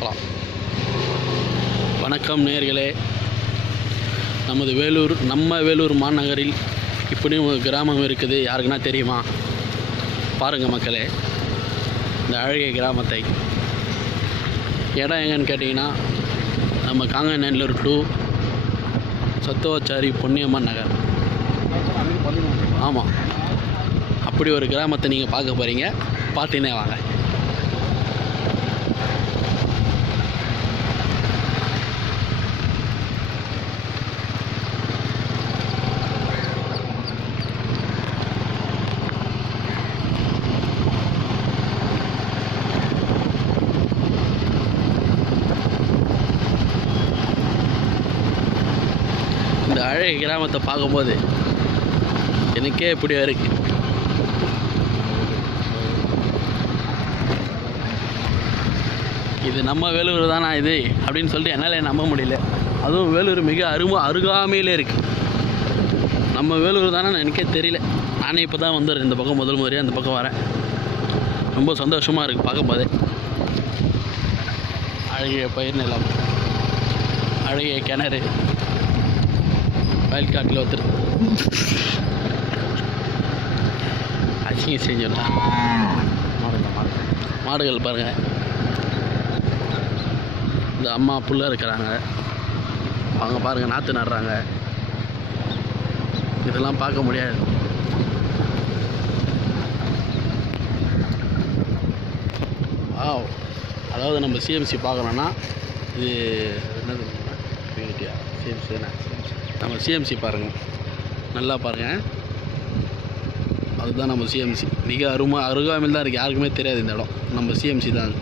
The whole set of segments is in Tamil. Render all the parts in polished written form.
போகலாம். வணக்கம் நேயர்களே. நம்ம வேலூர் மாநகரில் இப்படியும் ஒரு கிராமம் இருக்குது. யாருக்குன்னா தெரியுமா? பாருங்கள் மக்களே, இந்த அழகிய கிராமத்தை. இடம் எங்கன்னு கேட்டிங்கன்னா, நம்ம காங்கநல்லூர் டு சத்துவாச்சாரி பொன்னியம்மன் நகர். ஆமாம், அப்படி ஒரு கிராமத்தை நீங்கள் பார்க்க போகிறீங்க. பார்த்துனே வாங்க. இந்த அழகிய கிராமத்தை பார்க்கும்போது எனக்கே இப்படியா இருக்கு. இது நம்ம வேலூர் தானா இது அப்படின்னு சொல்லிட்டு என்னால் நம்ப முடியல. அதுவும் வேலூர் மிக அருகாமையிலே இருக்குது. நம்ம வேலூர் தானே எனக்கே தெரியல. நானே இப்போ தான் வந்துடுறேன் இந்த பக்கம், முதல் முறையாக அந்த பக்கம் வரேன். ரொம்ப சந்தோஷமாக இருக்குது பார்க்கும்போதே. அழகிய பயிர் நிலம், அழகிய கிணறு, வயல்காட்டில் ஒருத்தர் அசிங்க செஞ்சுட்டான். மாடுகள் பாருங்கள், இந்த அம்மா புள்ள இருக்கிறாங்க. அவங்க பாருங்கள் நாற்று நடுறாங்க. இதெல்லாம் பார்க்க முடியாது. அதாவது நம்ம சிஎம்சி பார்க்கணுன்னா இது என்னது சிஎம்சி தானே. நம்ம சிஎம்சி பாருங்கள், நல்லா பாருங்கள். அதுதான் நம்ம சிஎம்சி. மிக அருகாமையில் தான் இருக்குது. யாருக்குமே தெரியாது இந்த இடம். நம்ம சிஎம்சி தான்.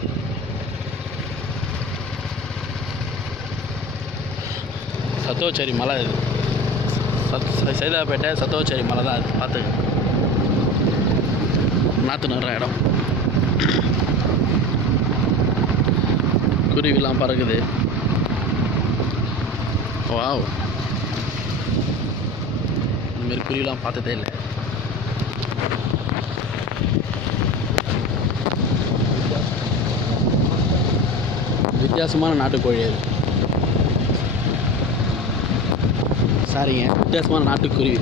சத்துவாச்சாரி மலை இது. சைதாப்பேட்டை சத்துவாச்சாரி மலை தான் அது. பார்த்துங்க, நாற்று நடுற இடம். குருவிலாம் பறக்குது. வாவ், இந்தமாரி குருவிலாம் பார்த்ததே இல்லை. வித்தியாசமான நாட்டுக்கோழி அது. சாரிங்க, வித்தியாசமான நாட்டுக்குருவி.